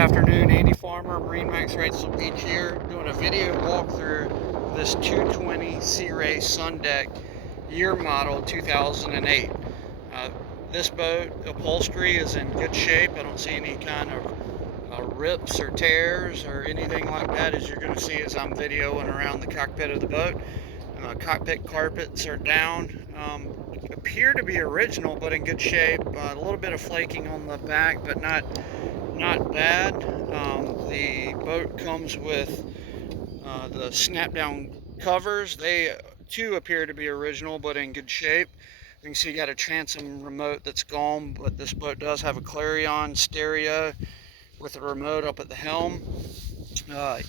Afternoon, Andy Farmer, MarineMax Wrightsville Beach here, doing a video walkthrough this 220 Sea Ray Sundeck year model 2008. This boat, Upholstery, is in good shape. I don't see any kind of rips or tears or anything like that, as you're going to see as I'm videoing around the cockpit of the boat. Cockpit carpets are down. Appear to be original, but in good shape. A little bit of flaking on the back, but not bad. The boat comes with the snap down covers. They too appear to be original, but in good shape. You can see you got a transom remote that's gone, but this boat does have a Clarion stereo with a remote up at the helm.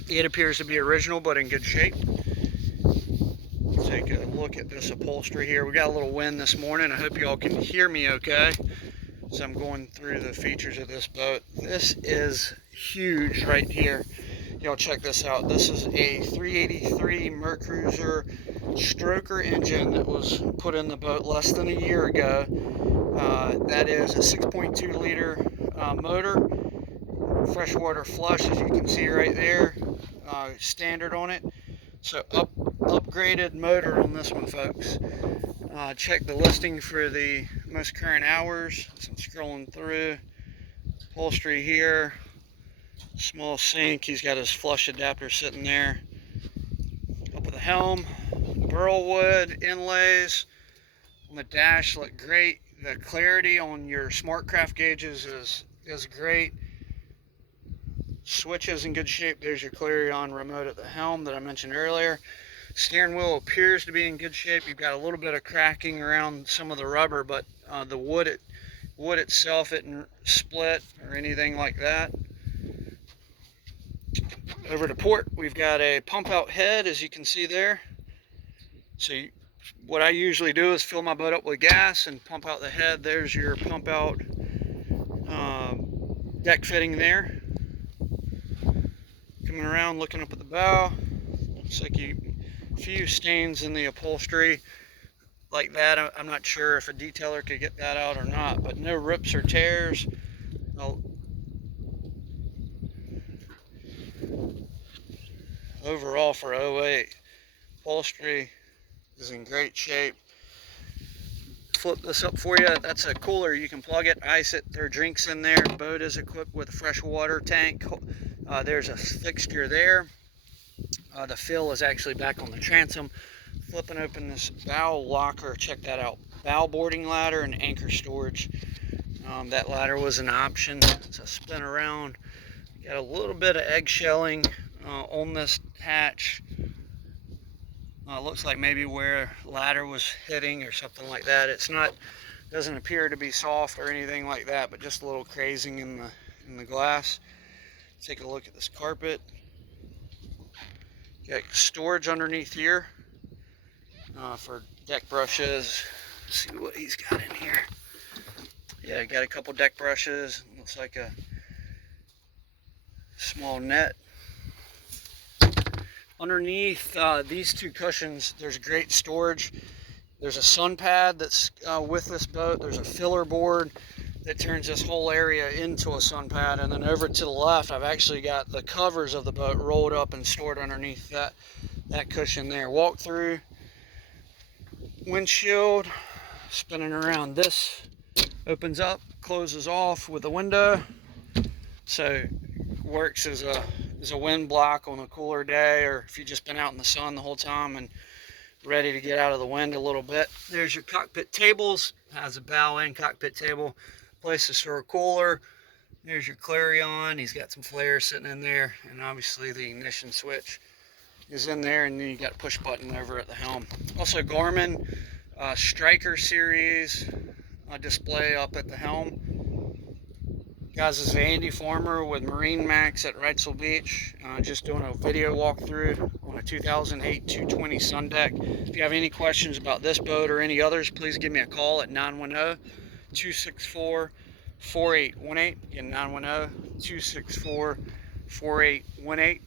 It appears to be original, but in good shape. Take a look at this upholstery here. We got a little wind this morning. I hope y'all can hear me okay. So I'm going through the features of this boat. This is huge right here. Y'all check this out. This is a 383 Mercruiser stroker engine that was put in the boat less than a year ago. That is a 6.2 liter motor, freshwater flush, as you can see right there, standard on it. So upgraded motor on this one, folks. Check the listing for the most current hours. So I'm scrolling through. Upholstery here. Small sink. He's got his flush adapter sitting there. Up at the helm. Burl wood inlays on the dash look great. The clarity on your SmartCraft gauges is great. Switches in good shape. There's your Clarion remote at the helm that I mentioned earlier. Steering wheel appears to be in good shape. You've got a little bit of cracking around some of the rubber, but the wood itself isn't split or anything like that. Over to port, we've got a pump out head, as you can see there. So what I usually do is fill my boat up with gas and pump out the head. There's your pump out deck fitting there. Coming around, looking up at the bow, looks like a few stains in the upholstery like that. I'm not sure if a detailer could get that out or not, but no rips or tears. Overall for 08, upholstery is in great shape. Flip this up for you. That's a cooler. You can plug it, ice it. There are drinks in there. Boat is equipped with a fresh water tank. There's a fixture there. The fill is actually back on the transom. Flipping open this bow locker, check that out. Bow boarding ladder and anchor storage. That ladder was an option. It's a spin around. Got a little bit of eggshelling on this hatch. Looks like maybe where ladder was hitting or something like that. It's not, doesn't appear to be soft or anything like that, but just a little crazing in the glass. Take a look at this carpet. Got storage underneath here for deck brushes. Let's see what he's got in here. Yeah, got a couple deck brushes. Looks like a small net. Underneath these two cushions, there's great storage. There's a sun pad that's with this boat. There's a filler board that turns this whole area into a sun pad. And then over to the left, I've actually got the covers of the boat rolled up and stored underneath that cushion there. Walk through windshield, spinning around. This opens up, closes off with a window. So works as a wind block on a cooler day, or if you've just been out in the sun the whole time and ready to get out of the wind a little bit. There's your cockpit tables. Has a bow and cockpit table, place to store a cooler. There's your Clarion. He's got some flares sitting in there, and obviously the ignition switch is in there, and then you got a push button over at the helm. Also Garmin Striker series display up at the helm. Guys, this is Andy Farmer with MarineMax at Wrightsville Beach. Just doing a video walkthrough on a 2008 220 Sundeck. If you have any questions about this boat or any others, please give me a call at 910-264-4818. Again, 910-264-4818.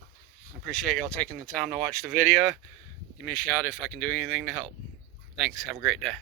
I appreciate y'all taking the time to watch the video. Give me a shout if I can do anything to help. Thanks. Have a great day.